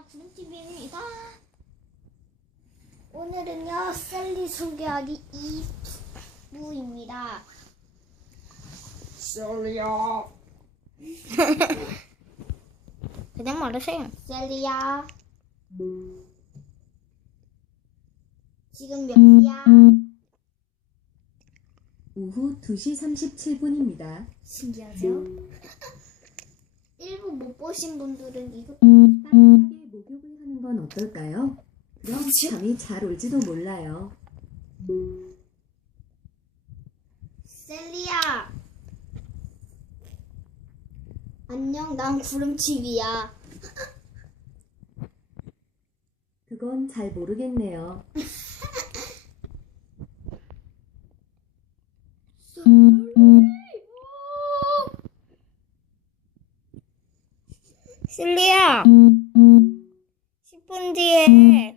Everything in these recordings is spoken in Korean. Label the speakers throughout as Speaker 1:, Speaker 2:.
Speaker 1: 안녕하세요, 구름TV입니다. 오늘은요, 셀리 소개하기 2부입니다.
Speaker 2: 셀리야.
Speaker 3: 그냥 말하세요.
Speaker 1: 셀리야, 지금 몇 시야?
Speaker 2: 오후 2시 37분입니다.
Speaker 1: 신기하죠? 1부 못 보신 분들은 이거
Speaker 2: 따뜻하게 목욕을 하는 건 어떨까요? 그럼 잠이 잘 올지도 몰라요.
Speaker 1: 셀리야, 안녕, 난 구름TV야.
Speaker 2: 그건 잘 모르겠네요.
Speaker 3: 실리야, 10분 뒤에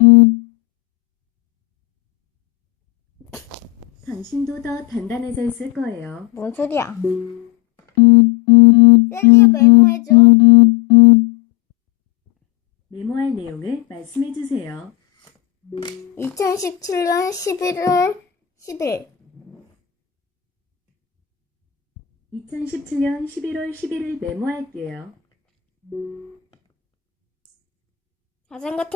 Speaker 2: 당신도 더 단단해져 있을 거예요.
Speaker 3: 뭔 소리야?
Speaker 1: 셀리야, 메모해줘.
Speaker 2: 메모할 내용을 말씀해 주세요.
Speaker 3: 2017년 11월 10일
Speaker 2: 2017년 11월 11일 메모할게요.
Speaker 3: 자전거